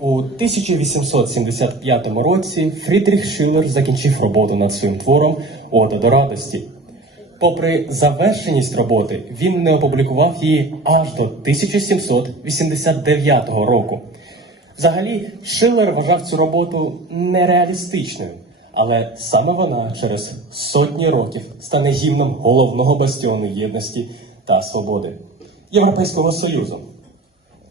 У 1875 році Фрідріх Шиллер закінчив роботу над своїм твором Ода до радості. Попри завершеність роботи, він не опублікував її аж до 1789 року. Взагалі, Шиллер вважав цю роботу нереалістичною, але саме вона через сотні років стане гімном головного бастіону єдності та свободи Європейського Союзу.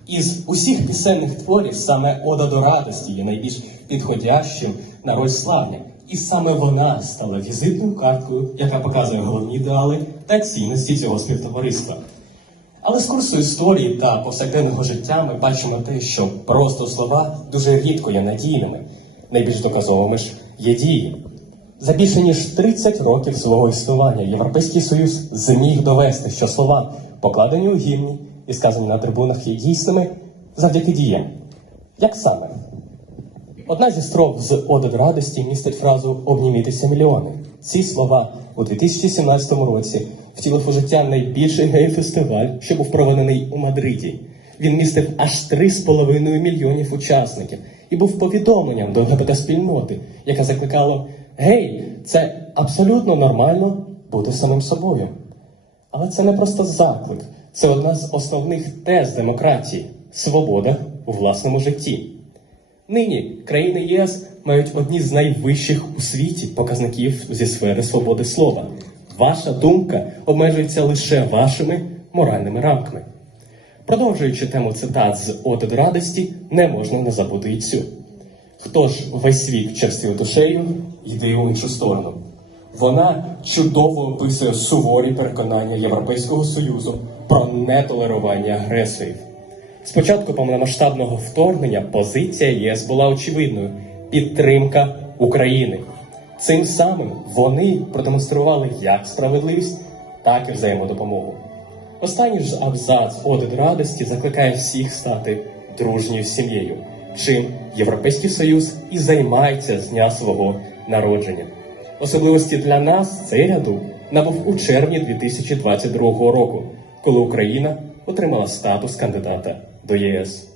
Із усіх пісенних творів саме Ода до радості є найбільш підходящим на роль славня, і саме вона стала візитною карткою, яка показує головні ідеали та цінності цього співтовариства. Але з курсу історії та повсякденного життя ми бачимо те, що просто слова дуже рідко є надійними. Найбільш доказовими ж є дії. За більше ніж 30 років свого існування Європейський Союз зміг довести, що слова, покладені у гімні і сказані на трибунах, є дійсними завдяки діям. Як саме? Одна зі строф з Оди радості містить фразу Обнімітися мільйони. Ці слова у 2017 році втілив у життя найбільший гей-фестиваль, що був проведений у Мадриді. Він містив аж 3,5 мільйонів учасників і був повідомленням до ЛГБТ-спільноти, яка закликала Гей, це абсолютно нормально бути самим собою. Але це не просто заклик, це одна з основних тез демократії свобода у власному житті. Нині країни ЄС мають одні з найвищих у світі показників зі сфери свободи слова. Ваша думка обмежується лише вашими моральними рамками. Продовжуючи тему цитат з Оди радості, не можна не забути і цю. Хто ж весь світ черствів душею, йде у іншу сторону. Вона чудово описує суворі переконання Європейського Союзу про нетолерування агресорів. Спочатку повномасштабного вторгнення позиція ЄС була очевидною підтримка України. Цим самим вони продемонстрували як справедливість, так і взаємодопомогу. Останній ж абзац Оди до радості закликає всіх стати дружньою сім'єю, чим Європейський Союз і займається з дня свого народження. Особливості для нас цей рядок набув у червні 2022 року, коли Україна отримала статус кандидата до ЄС.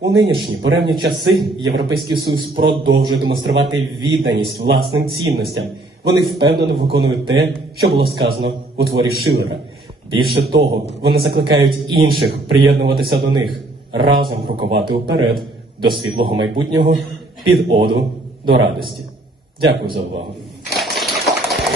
У нинішні буремні часи Європейський Союз продовжує демонструвати відданість власним цінностям. Вони впевнено виконують те, що було сказано у творі Шиллера. Більше того, вони закликають інших приєднуватися до них, разом крокувати уперед до світлого майбутнього під оду до радості. Дякую за увагу.